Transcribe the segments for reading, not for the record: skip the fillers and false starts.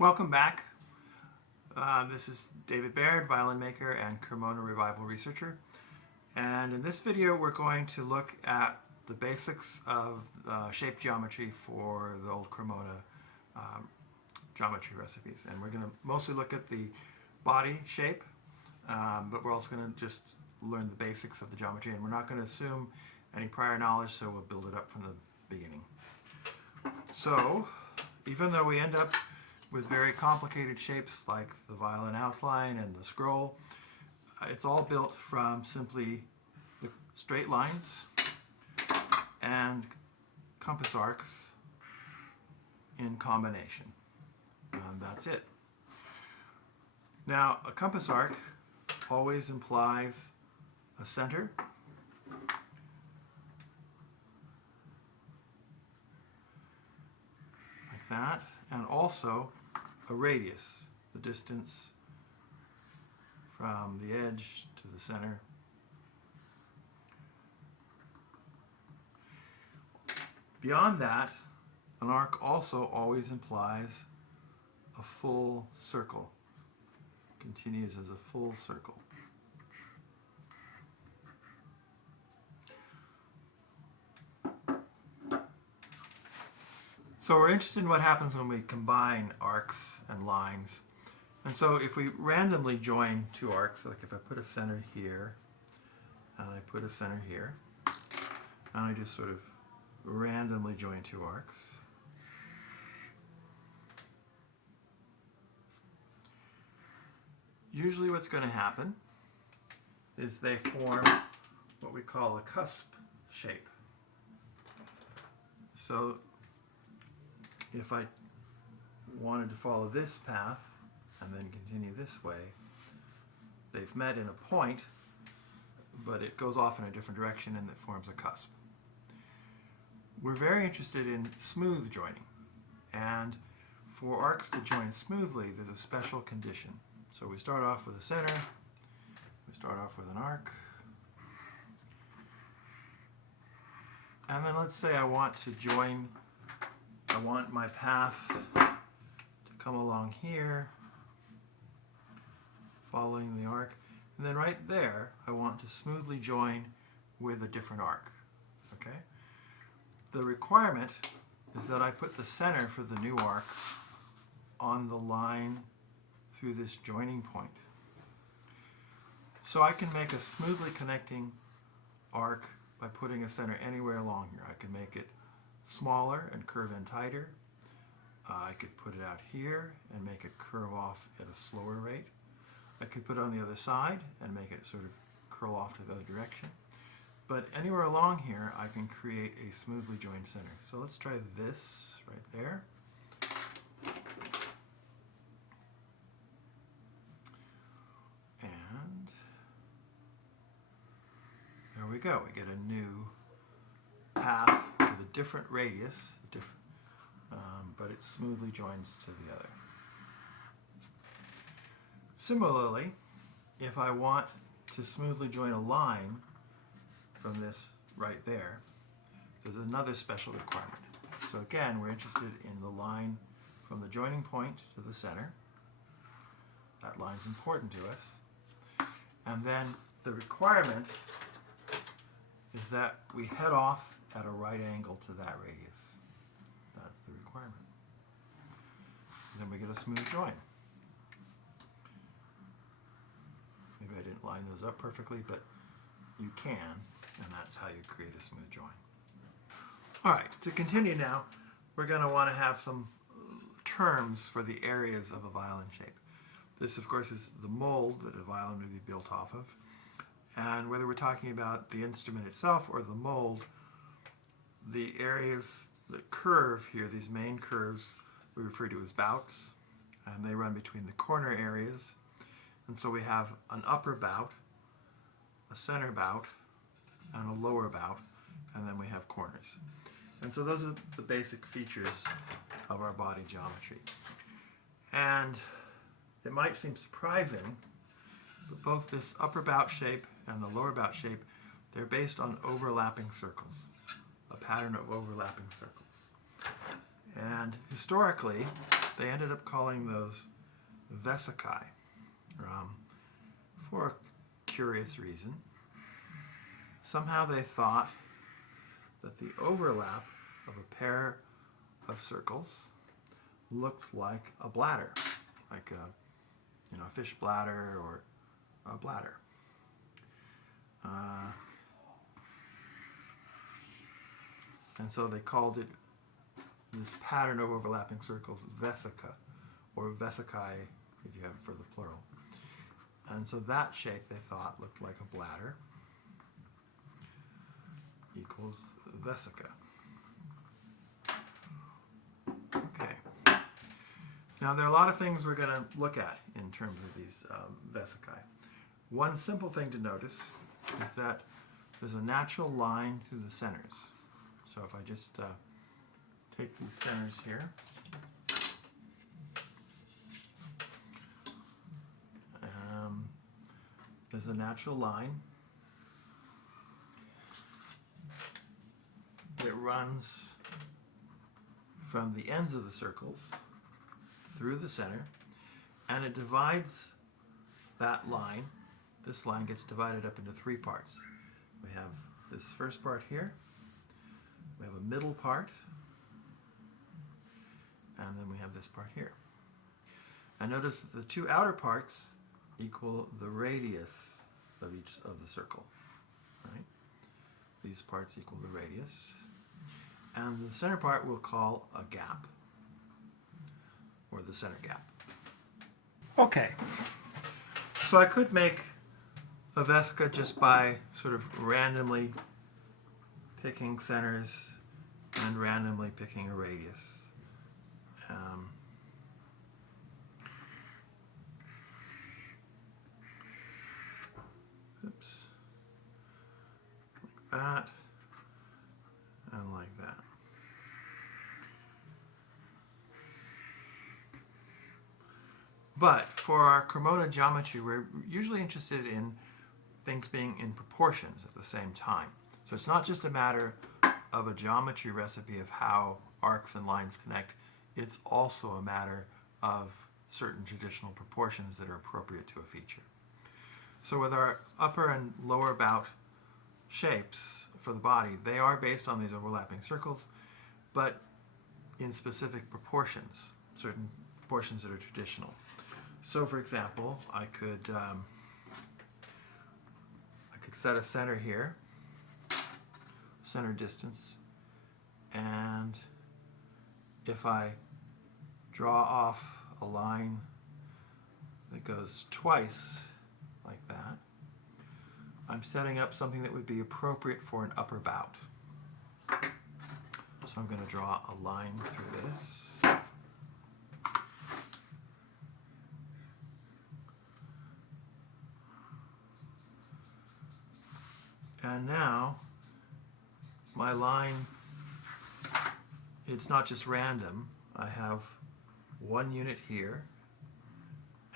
Welcome back. This is David Baird, violin maker and Cremona revival researcher. And in this video we're going to look at the basics of shape geometry for the Old Cremona geometry recipes. And we're going to mostly look at the body shape, but we're also going to just learn the basics of the geometry, and we're not going to assume any prior knowledge, so we'll build it up from the beginning. So even though we end up with very complicated shapes like the violin outline and the scroll, it's all built from simply the straight lines and compass arcs in combination. And that's it. Now, a compass arc always implies a center like that, and also a radius, the distance from the edge to the center. Beyond that, an arc also always implies a full circle, continues as a full circle. So we're interested in what happens when we combine arcs and lines. And so if we randomly join two arcs, like if I put a center here, and I put a center here, and I just sort of randomly join two arcs, usually what's going to happen is they form what we call a cusp shape. So if I wanted to follow this path and then continue this way, they've met in a point, but it goes off in a different direction and it forms a cusp. We're very interested in smooth joining, and for arcs to join smoothly, there's a special condition. So we start off with a center, we start off with an arc, and then let's say I want to join, I want my path to come along here, following the arc, and then right there I want to smoothly join with a different arc. Okay? The requirement is that I put the center for the new arc on the line through this joining point. So I can make a smoothly connecting arc by putting a center anywhere along here. I can make it smaller and curve in tighter. I could put it out here and make it curve off at a slower rate. I could put it on the other side and make it sort of curl off to the other direction. But anywhere along here I can create a smoothly joined center. So let's try this right there. And there we go. We get a new path with a different radius, but it smoothly joins to the other. Similarly, if I want to smoothly join a line from this right there, there's another special requirement. So again, we're interested in the line from the joining point to the center. That line's important to us. And then the requirement is that we head off at a right angle to that radius. That's the requirement. And then we get a smooth join. Maybe I didn't line those up perfectly, but you can, and that's how you create a smooth join. Alright, to continue now, we're going to want to have some terms for the areas of a violin shape. This, of course, is the mold that a violin would be built off of. And whether we're talking about the instrument itself or the mold, the areas that curve here, these main curves, we refer to as bouts, and they run between the corner areas. And so we have an upper bout, a center bout, and a lower bout, and then we have corners. And so those are the basic features of our body geometry. And it might seem surprising, but both this upper bout shape and the lower bout shape, they're based on overlapping circles, a pattern of overlapping circles. And historically, they ended up calling those Vesicae for a curious reason. Somehow they thought that the overlap of a pair of circles looked like a bladder, like a fish bladder or a bladder. And so they called it, this pattern of overlapping circles, Vesica, or Vesicae if you have it for the plural. And so that shape they thought looked like a bladder equals Vesica. Okay. Now there are a lot of things we're going to look at in terms of these Vesicae. One simple thing to notice is that there's a natural line through the centers. So if I just take these centers here, there's a natural line that runs from the ends of the circles through the center, and it divides that line. This line gets divided up into three parts. We have this first part here, we have a middle part, and then we have this part here. And notice that the two outer parts equal the radius of each of the circle. Right? These parts equal the radius. And the center part we'll call a gap, or the center gap. Okay, so I could make a Vesica just by sort of randomly picking centers and randomly picking a radius. Oops. Like that, and like that. But for our Cremona geometry, we're usually interested in things being in proportions at the same time. So it's not just a matter of a geometry recipe of how arcs and lines connect, it's also a matter of certain traditional proportions that are appropriate to a feature. So with our upper and lower bout shapes for the body, they are based on these overlapping circles, but in specific proportions, certain proportions that are traditional. So for example, I could set a center here, center distance, and if I draw off a line that goes twice like that, I'm setting up something that would be appropriate for an upper bout. So I'm going to draw a line through this. And now my line, it's not just random. I have one unit here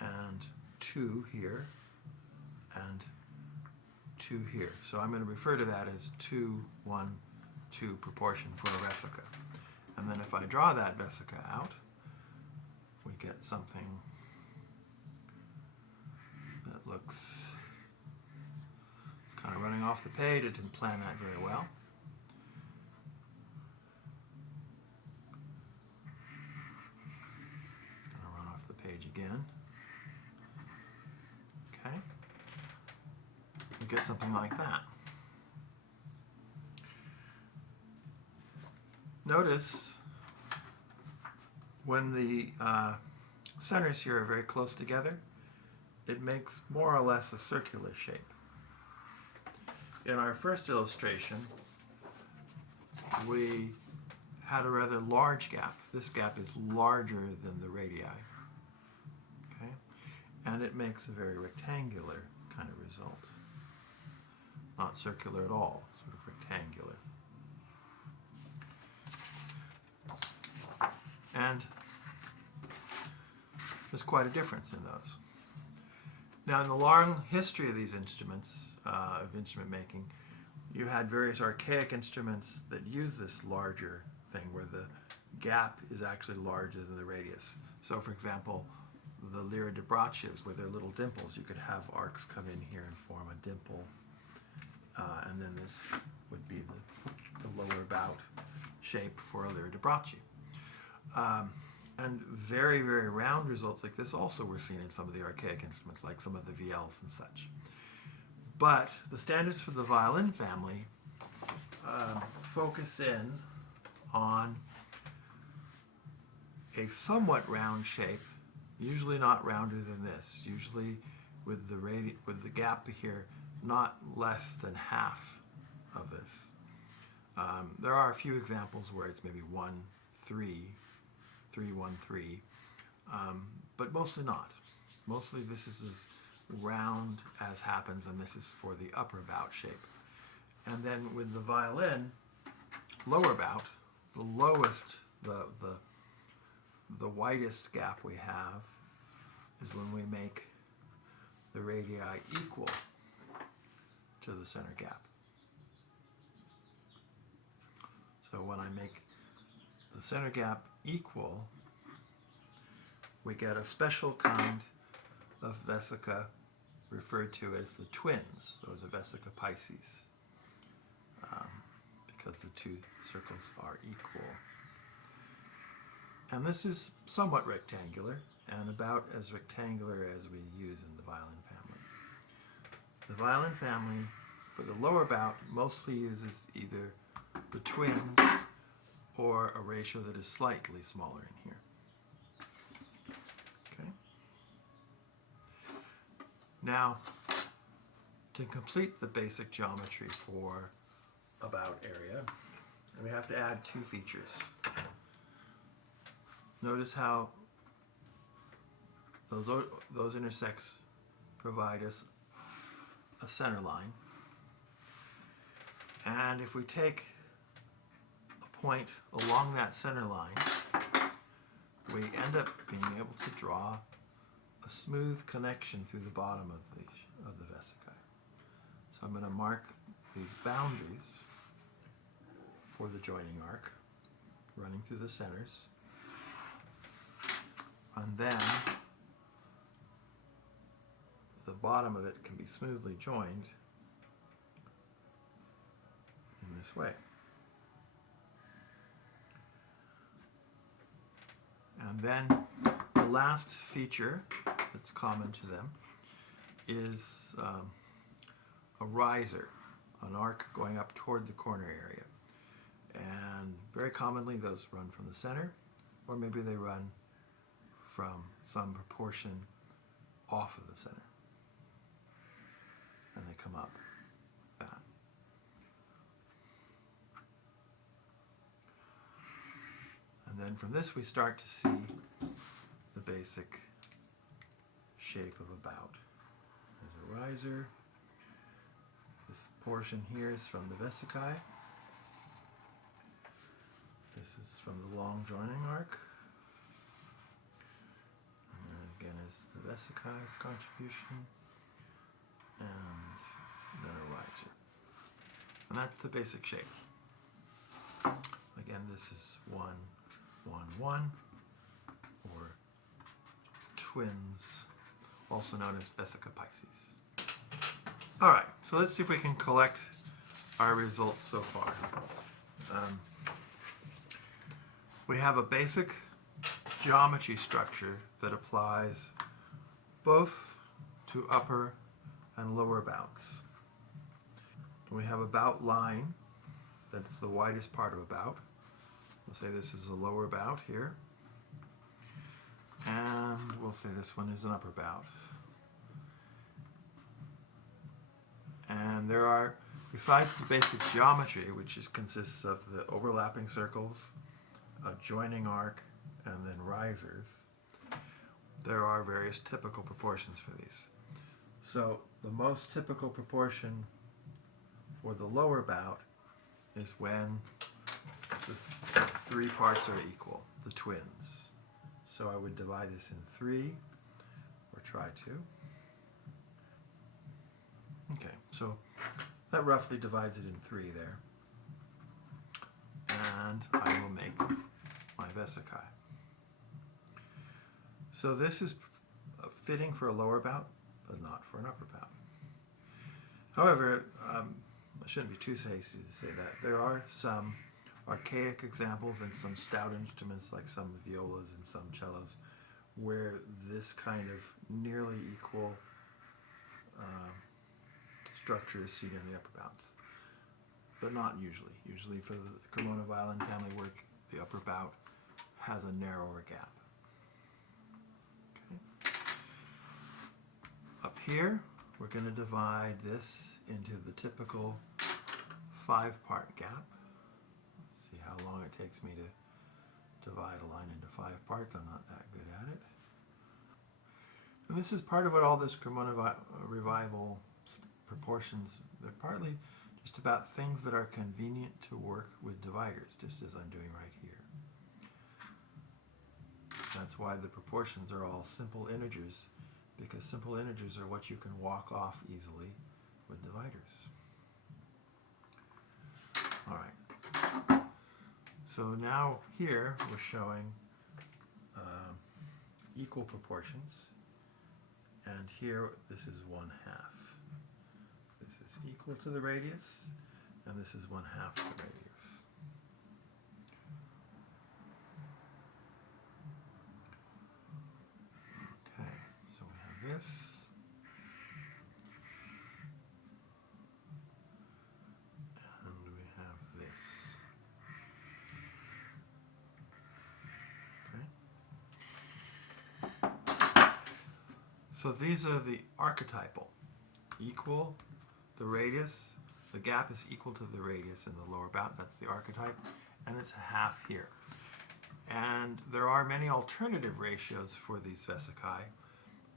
and two here and two here. So I'm going to refer to that as 2, 1, 2 proportion for a Vesica. And then if I draw that Vesica out, we get something that looks kind of running off the page. It didn't plan that very well. It's going to run off the page again. Okay. We get something like that. Notice when the centers here are very close together, it makes more or less a circular shape. In our first illustration, we had a rather large gap. This gap is larger than the radii. Okay? And it makes a very rectangular kind of result. Not circular at all, sort of rectangular. And there's quite a difference in those. Now, in the long history of these instruments, of instrument making, you had various archaic instruments that use this larger thing where the gap is actually larger than the radius. So for example, the lyra de braccias, where they're little dimples, you could have arcs come in here and form a dimple, and then this would be the lower bout shape for a lyra de braccia. And very, very round results like this also were seen in some of the archaic instruments, like some of the viels and such. But the standards for the violin family focus in on a somewhat round shape, usually not rounder than this, usually with the gap here not less than half of this. There are a few examples where it's maybe 1, 3, 3, 1, 3, but mostly not. Mostly this is as round as happens, and this is for the upper bout shape. And then with the violin, lower bout, the lowest, the widest gap we have is when we make the radii equal to the center gap. So when I make the center gap equal, we get a special kind of vesica referred to as the twins, or the Vesica Pisces, because the two circles are equal. And this is somewhat rectangular, and about as rectangular as we use in the violin family. The violin family, for the lower bout, mostly uses either the twins or a ratio that is slightly smaller in here. Okay. Now, to complete the basic geometry for a bout area, we have to add two features. Notice how those intersects provide us a center line. And if we take a point along that center line, we end up being able to draw a smooth connection through the bottom of the vesica. So I'm going to mark these boundaries for the joining arc, running through the centers. And then the bottom of it can be smoothly joined in this way. And then the last feature that's common to them is a riser, an arc going up toward the corner area. And very commonly those run from the center, or maybe they run from some proportion off of the center, and they come up that. And then from this we start to see the basic shape of a bout. There's a riser. This portion here is from the vesicae. This is from the long joining arc. And then again is the vesicae's contribution. And then a riser. And that's the basic shape. Again, this is 1, 1, 1, or twins, also known as Vesica Pisces. Alright, so let's see if we can collect our results so far. We have a basic geometry structure that applies both to upper and lower bouts. We have a bout line that's the widest part of a bout. We'll say this is a lower bout here, and we'll say this one is an upper bout. And there are, besides the basic geometry, which consists of the overlapping circles, a joining arc, and then risers, there are various typical proportions for these. So the most typical proportion for the lower bout is when the three parts are equal, the twins. So I would divide this in 3, or try to. Okay, so that roughly divides it in 3 there. And I will make my vesicae. So this is fitting for a lower bout, but not for an upper bout. However, I shouldn't be too hasty to say that. There are some archaic examples and some stout instruments like some violas and some cellos where this kind of nearly equal structure is seen in the upper bouts, but not usually. Usually for the Cremona violin family work, the upper bout has a narrower gap. Okay. Up here, we're going to divide this into the typical 5-part gap. See how long it takes me to divide a line into 5 parts. I'm not that good at it. And this is part of what all this Cremona revival proportions, they're partly just about things that are convenient to work with dividers, just as I'm doing right here. That's why the proportions are all simple integers, because simple integers are what you can walk off easily with dividers. All right. So now here we're showing equal proportions, and here this is 1/2. This is equal to the radius, and this is 1/2 the radius. Okay, so we have this. And we have this. Okay. So these are the archetypal. Equal the radius, the gap is equal to the radius in the lower bout, that's the archetype, and it's 1/2 here. And there are many alternative ratios for these vesicae,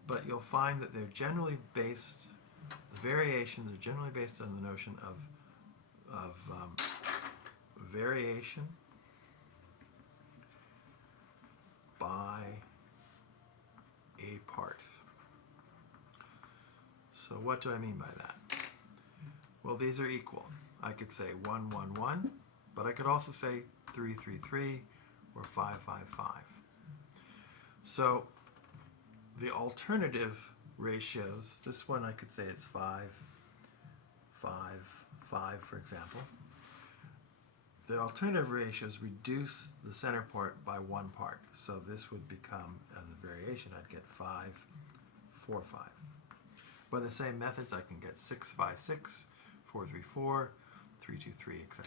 but you'll find that they're generally based, the variations are generally based on the notion of variation by a part. So what do I mean by that? Well, these are equal. I could say 1, 1, 1, but I could also say 3, 3, 3, or 5, 5, 5. So the alternative ratios, this one I could say it's 5, 5, 5, for example. The alternative ratios reduce the center part by 1 part. So this would become, as a variation, I'd get 5, 4, 5. By the same methods, I can get 6, 5, 6, 4, 3, 4, 3, 2, 3, etc.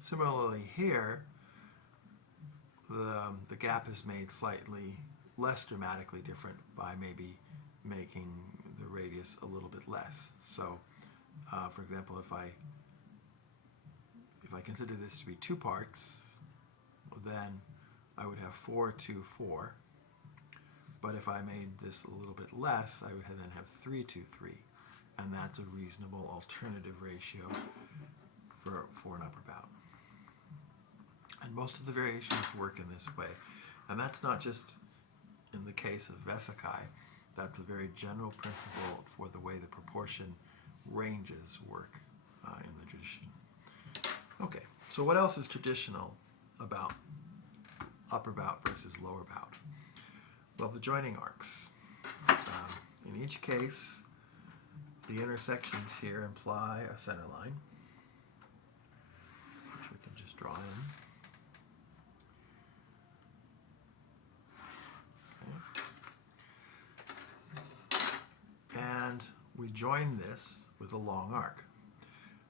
Similarly here, the gap is made slightly less dramatically different by maybe making the radius a little bit less. So, for example, if I consider this to be 2 parts, then I would have 4, 2, 4. But if I made this a little bit less, I would then have 3, 2, 3. And that's a reasonable alternative ratio for an upper bout. And most of the variations work in this way. And that's not just in the case of vesicae. That's a very general principle for the way the proportion ranges work in the tradition. Okay, so what else is traditional about upper bout versus lower bout? Well, the joining arcs. In each case, the intersections here imply a center line, which we can just draw in. Okay. And we join this with a long arc.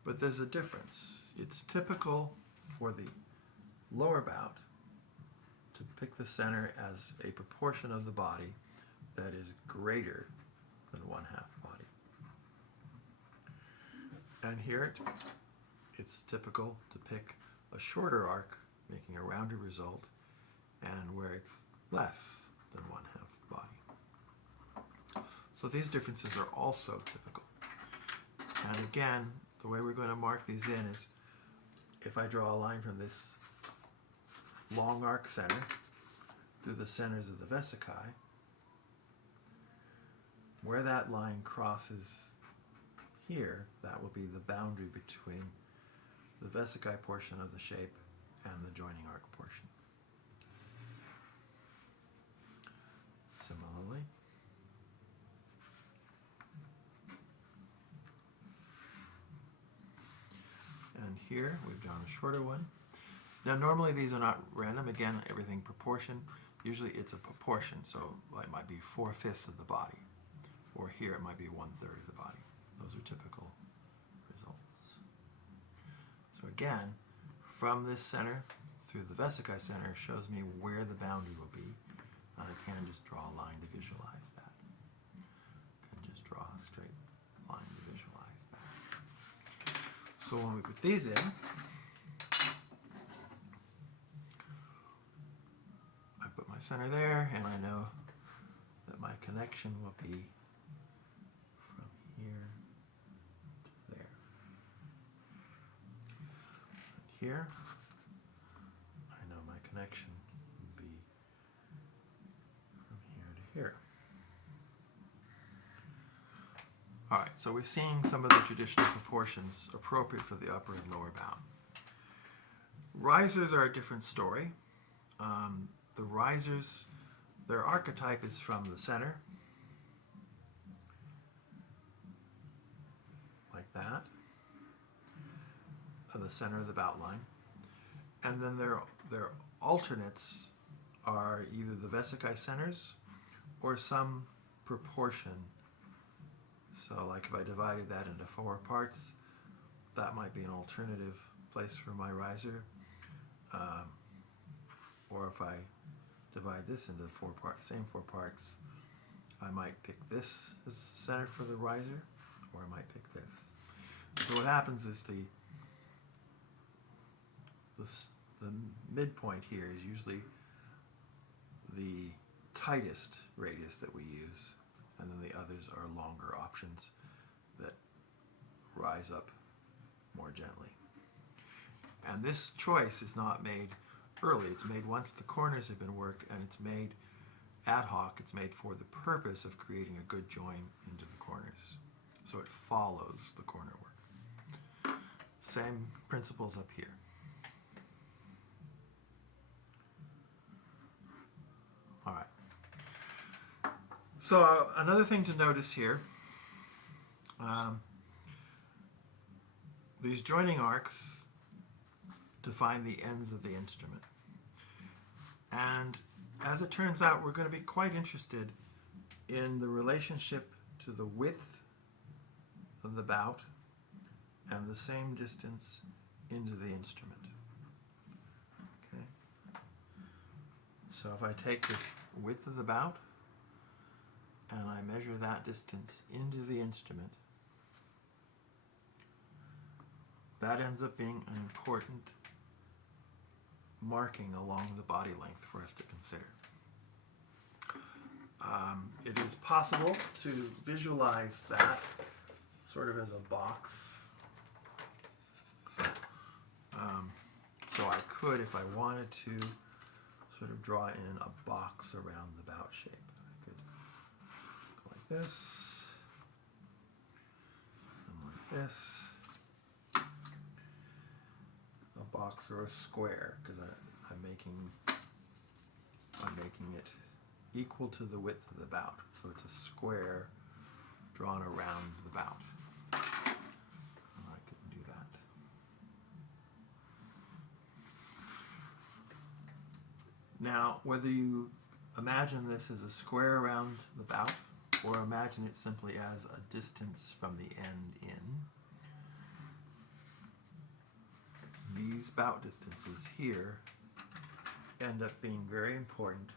But there's a difference. It's typical for the lower bout to pick the center as a proportion of the body that is greater than 1/2 body. And here it's typical to pick a shorter arc, making a rounder result, and where it's less than 1/2 body. So these differences are also typical. And again, the way we're going to mark these in is if I draw a line from this long arc center through the centers of the vesicae, where that line crosses here, that will be the boundary between the Vesica portion of the shape and the joining arc portion. Similarly, and here we've drawn a shorter one. Now normally these are not random, again everything proportion. Usually it's a proportion, so it might be 4/5 of the body, or here it might be 1/3 of the body. Those are typical results. So again, from this center through the Vesica center shows me where the boundary will be. And I can just draw a line to visualize that. I can just draw a straight line to visualize that. So when we put these in, I put my center there, and I know that my connection will be from here to there. And here, I know my connection will be from here to here. All right, so we're seeing some of the traditional proportions appropriate for the upper and lower bout. Risers are a different story. The risers, their archetype is from the center, like that, the center of the bout line, and then their alternates are either the Vesica centers or some proportion. So like if I divided that into 4 parts, that might be an alternative place for my riser. Or if I divide this into same 4 parts, I might pick this as the center for the riser, or I might pick this. So what happens is the midpoint here is usually the tightest radius that we use, and then the others are longer options that rise up more gently. And this choice is not made early. It's made once the corners have been worked, and it's made ad hoc. It's made for the purpose of creating a good join into the corners. So it follows the corner work. Same principles up here. All right. So another thing to notice here, these joining arcs define the ends of the instrument. And as it turns out, we're going to be quite interested in the relationship to the width of the bout and the same distance into the instrument. Okay. So if I take this width of the bout and I measure that distance into the instrument, that ends up being an important marking along the body length for us to consider. It is possible to visualize that sort of as a box. So I could, if I wanted to, sort of draw in a box around the bout shape. I could go like this, and like this. A box or a square, because I'm making it equal to the width of the bout. So it's a square drawn around the bout. And I can do that. Now, whether you imagine this as a square around the bout, or imagine it simply as a distance from the end in, these bout distances here end up being very important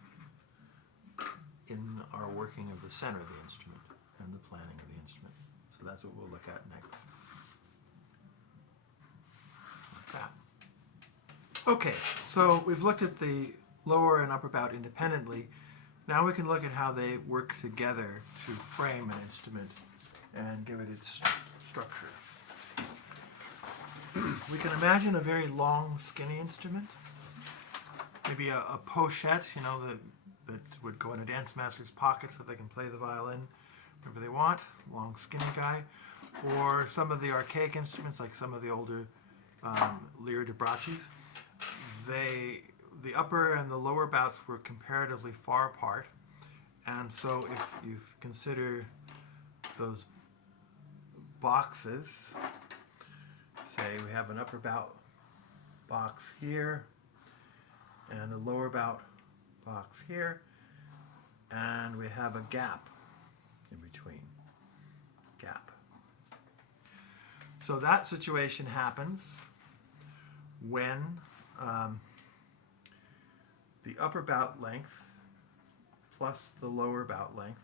in our working of the center of the instrument and the planning of the instrument. So that's what we'll look at next. Like that. Okay, so we've looked at the lower and upper bout independently. Now we can look at how they work together to frame an instrument and give it its structure. We can imagine a very long, skinny instrument, maybe a pochette, you know, that would go in a dance master's pocket so they can play the violin whenever they want, long, skinny guy, or some of the archaic instruments, like some of the older Lear de Bracci's, the upper and the lower bouts were comparatively far apart, and so if you consider those boxes, say we have an upper bout box here and a lower bout box here, and we have a gap in between. Gap. So that situation happens when the upper bout length plus the lower bout length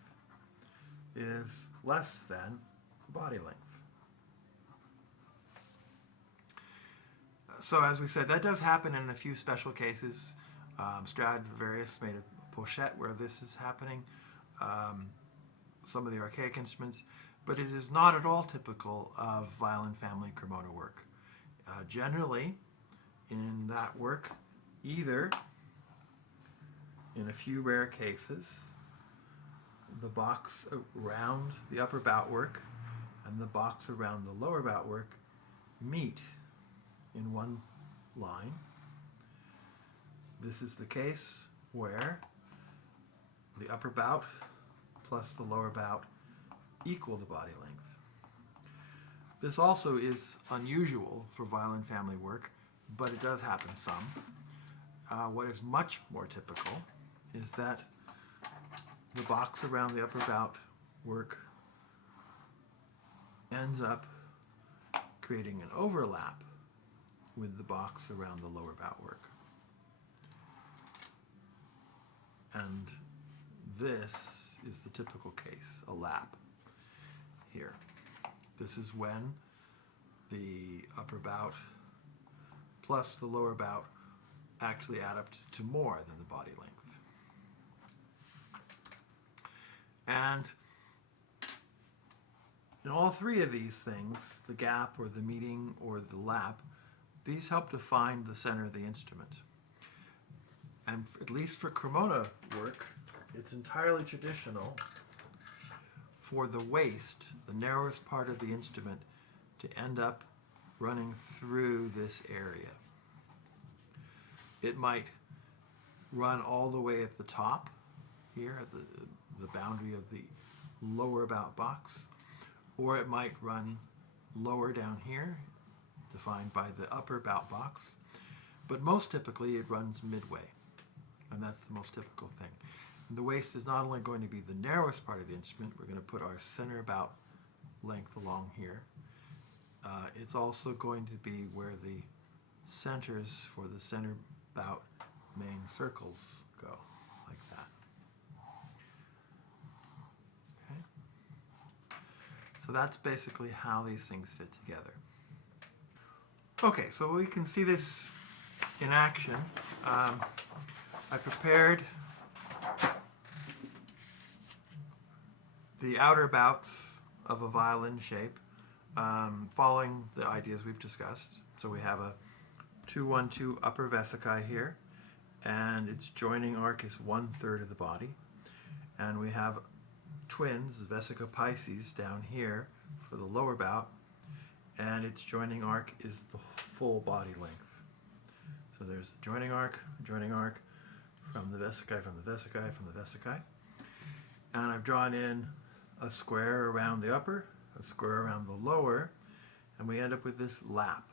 is less than the body length. So as we said, that does happen in a few special cases. Stradivarius made a pochette where this is happening. Some of the archaic instruments, but it is not at all typical of violin family Cremona work. Generally, in that work, either in a few rare cases, the box around the upper bout work and the box around the lower bout work meet in one line. This is the case where the upper bout plus the lower bout equal the body length. This also is unusual for violin family work, but it does happen some. What is much more typical is that the box around the upper bout work ends up creating an overlap with the box around the lower bout work. And this is the typical case, a lap here. This is when the upper bout plus the lower bout actually add up to more than the body length. And in all three of these things, the gap or the meeting or the lap, these help define the center of the instrument. And at least for Cremona work, it's entirely traditional for the waist, the narrowest part of the instrument, to end up running through this area. It might run all the way at the top here, at the boundary of the lower bout box, or it might run lower down here, defined by the upper bout box, but most typically it runs midway, and that's the most typical thing. And the waist is not only going to be the narrowest part of the instrument, we're going to put our center bout length along here. It's also going to be where the centers for the center bout main circles go, like that. Okay? So that's basically how these things fit together. Okay, so we can see this in action. I prepared the outer bouts of a violin shape, following the ideas we've discussed. So we have a 2-1-2 upper Vesica here, and its joining arc is 1/3 of the body. And we have twins, Vesica Pisces, down here for the lower bout, and its joining arc is the full body length. So there's the joining arc from the Vesica, from the Vesica, from the Vesica. And I've drawn in a square around the upper, a square around the lower, and we end up with this lap.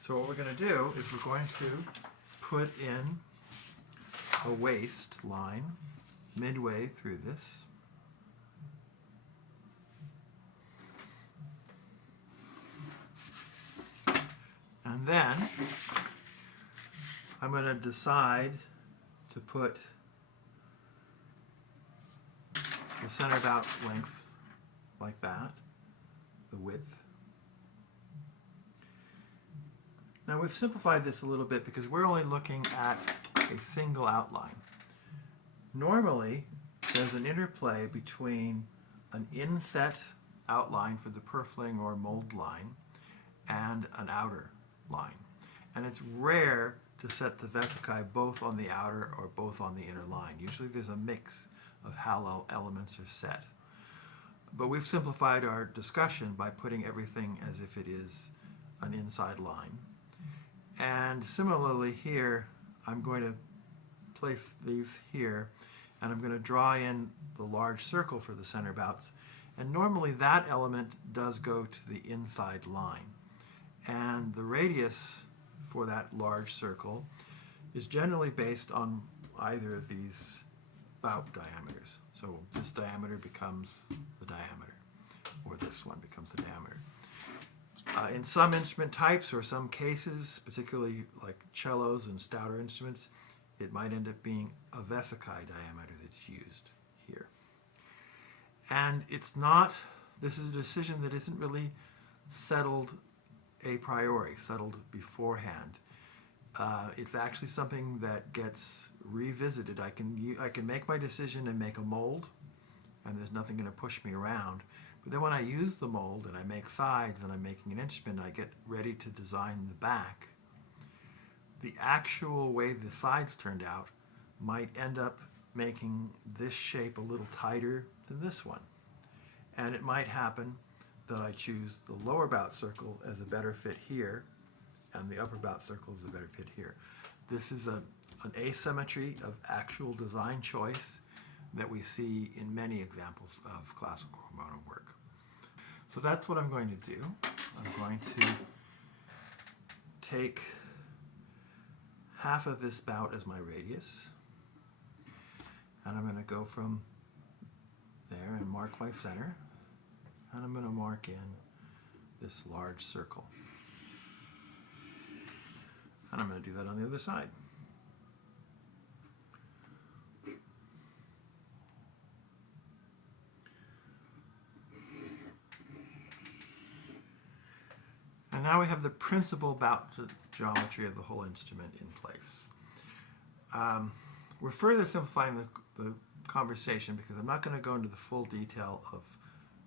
So what we're going to do is we're going to put in a waist line midway through this. And then I'm going to decide to put the center bout length like that, the width. Now we've simplified this a little bit because we're only looking at a single outline. Normally, there's an interplay between an inset outline for the purfling or mold line and an outer line. And it's rare to set the Vesicae both on the outer or both on the inner line. Usually there's a mix of how elements are set. But we've simplified our discussion by putting everything as if it is an inside line. And similarly here, I'm going to place these here, and I'm going to draw in the large circle for the center bouts. And normally that element does go to the inside line. And the radius for that large circle is generally based on either of these bout diameters. So this diameter becomes the diameter, or this one becomes the diameter. In some instrument types or some cases, particularly like cellos and stouter instruments, it might end up being a Vesica diameter that's used here. And it's not, this is a decision that isn't really settled a priori, settled beforehand. It's actually something that gets revisited. I can make my decision and make a mold, and there's nothing going to push me around. But then when I use the mold and I make sides and I'm making an instrument, I get ready to design the back. The actual way the sides turned out might end up making this shape a little tighter than this one. And it might happen that I choose the lower bout circle as a better fit here, and the upper bout circle is a better fit here. This is an asymmetry of actual design choice that we see in many examples of classical Cremona work. So that's what I'm going to do. I'm going to take half of this bout as my radius, and I'm going to go from there and mark my center, and I'm going to mark in this large circle. And I'm going to do that on the other side. And now we have the principal bout geometry of the whole instrument in place. We're further simplifying the conversation because I'm not going to go into the full detail of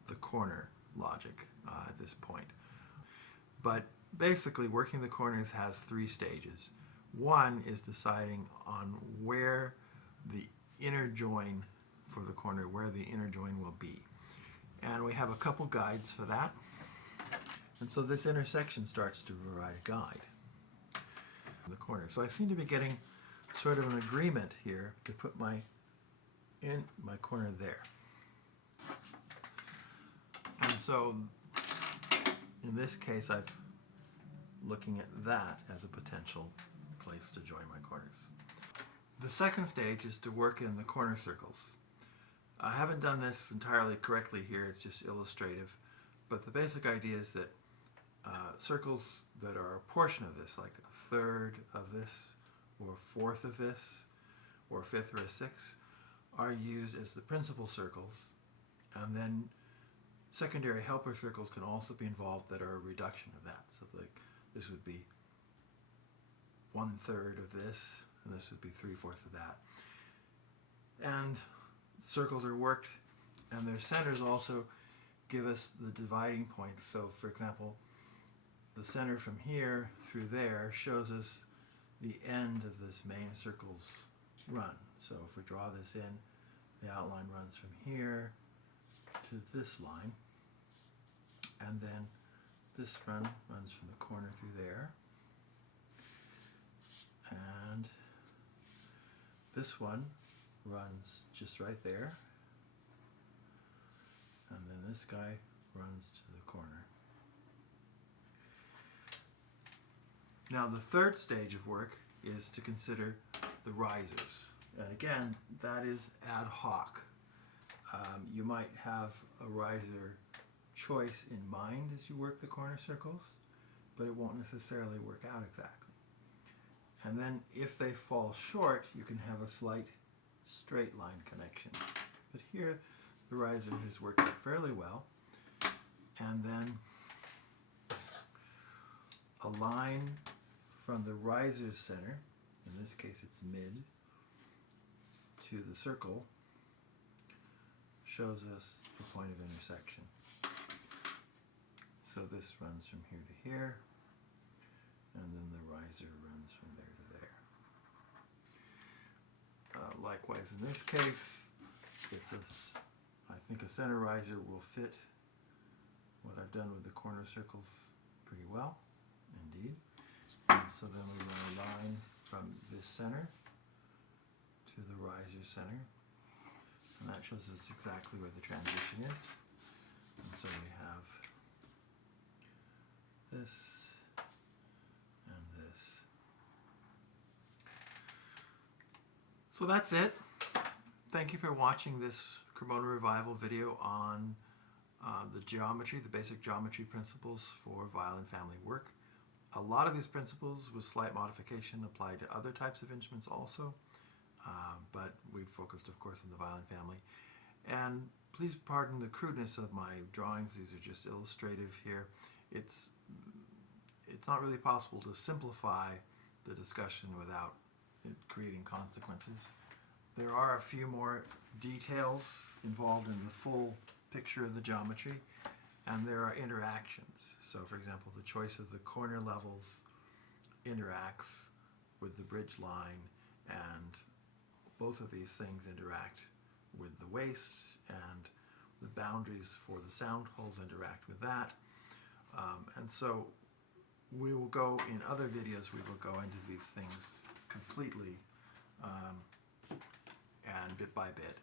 the corner logic at this point. But basically, working the corners has three stages. One is deciding on where the inner join for the corner, where the inner join will be. And we have a couple guides for that. And so this intersection starts to provide a guide in the corner. So I seem to be getting sort of an agreement here to put my corner there. And so in this case, I'm looking at that as a potential place to join my corners. The second stage is to work in the corner circles. I haven't done this entirely correctly here, it's just illustrative, but the basic idea is that circles that are a portion of this, like a third of this, or a fourth of this, or a fifth or a sixth, are used as the principal circles, and then secondary helper circles can also be involved that are a reduction of that. So like this would be 1/3 of this, and this would be 3/4 of that. And circles are worked, and their centers also give us the dividing points. So for example, the center from here through there shows us the end of this main circle's run. So if we draw this in, the outline runs from here to this line, and then this run runs from the corner through there, and this one runs just right there, and then this guy runs to the corner. Now the third stage of work is to consider the risers. And again, that is ad hoc. You might have a riser choice in mind as you work the corner circles, but it won't necessarily work out exactly. And then if they fall short, you can have a slight straight line connection. But here the riser has worked out fairly well. And then a line from the riser's center, in this case it's mid, to the circle shows us the point of intersection. So this runs from here to here, and then the riser runs from there to there. Likewise in this case, I think a center riser will fit what I've done with the corner circles pretty well. So then we run a line from this center to the riser center, and that shows us exactly where the transition is. And so we have this and this. So that's it. Thank you for watching this Cremona Revival video on the geometry, the basic geometry principles for violin family work. A lot of these principles with slight modification apply to other types of instruments also, but we've focused of course on the violin family. And please pardon the crudeness of my drawings. These are just illustrative here. It's not really possible to simplify the discussion without it creating consequences. There are a few more details involved in the full picture of the geometry, and there are interactions. So for example, the choice of the corner levels interacts with the bridge line, and both of these things interact with the waist, and the boundaries for the sound holes interact with that. And so we will go, in other videos, we will go into these things completely and bit by bit.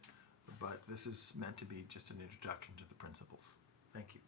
But this is meant to be just an introduction to the principles. Thank you.